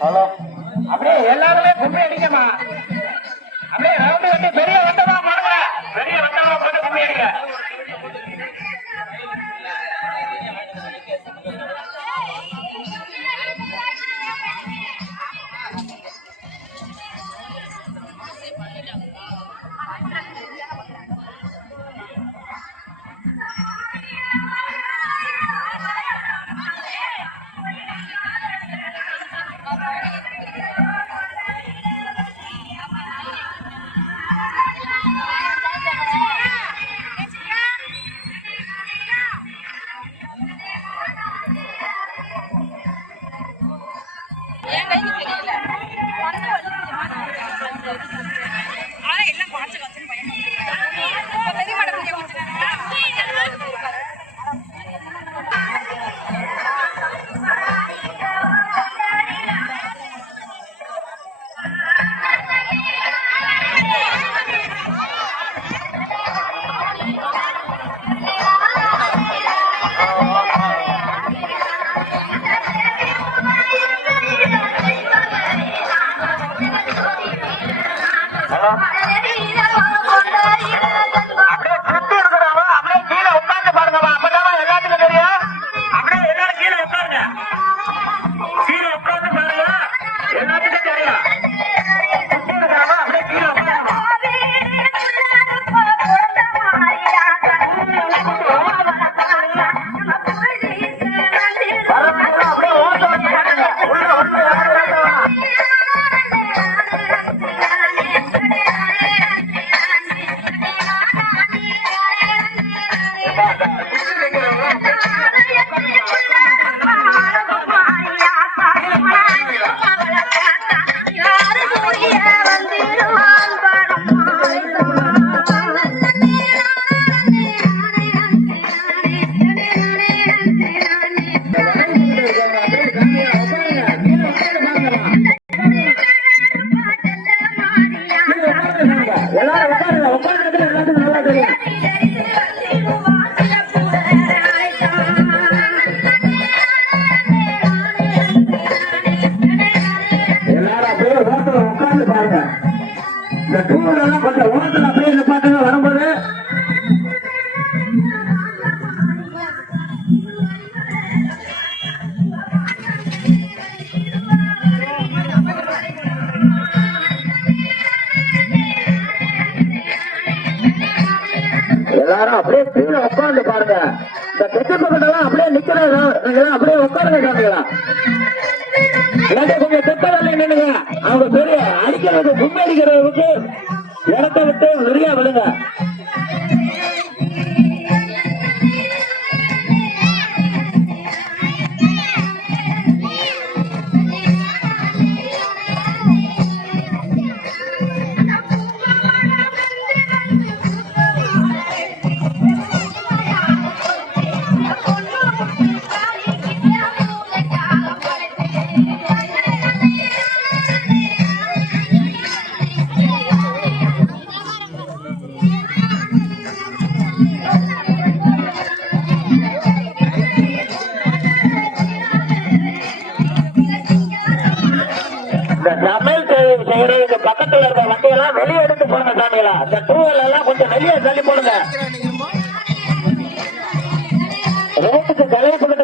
Hello. அப்படியே எல்லாருமே கும்பி அடிக்கமா அப்படியே ரவுண்டு பெரிய வட்டமா மாடுங்க பெரிய வட்டமா போட்டு கும்பி அடிங்க. ஆனா எல்லாம் காய்ச்சல் காய்ச்சல் பயம் எல்லாரும் உட்காருங்க உட்கார்ந்து எல்லாத்துக்கும் நல்லா தெரியும். எல்லாரும் அப்படியே பாருங்க. இந்த டூர் எல்லாம் கொஞ்சம் யாரும் அப்படியே கீழே உட்கார்ந்து பாருங்க. இந்த பெற்ற பக்கத்தெல்லாம் அப்படியே நிக்கிறாங்க அப்படியே உட்காந்து சாமிகளா இல்லாட்டி கொஞ்சம் திட்டவில்லை நின்னுங்க அவங்க பெரிய அடிக்கிறது கும்பி அடிக்கிறதுக்கு இடத்த விட்டு நிறைய விடுங்க சமையல் செய்ய- செய்யறதுக்கு பக்கத்துல இருக்க வண்டியெல்லாம் வெளியே எடுத்து போடுங்க சாமிகளா. இந்த டூவெல் எல்லாம் கொஞ்சம் வெளியே தள்ளி போடுங்க. ரோட்டுக்கு தலைவு பக்கத்து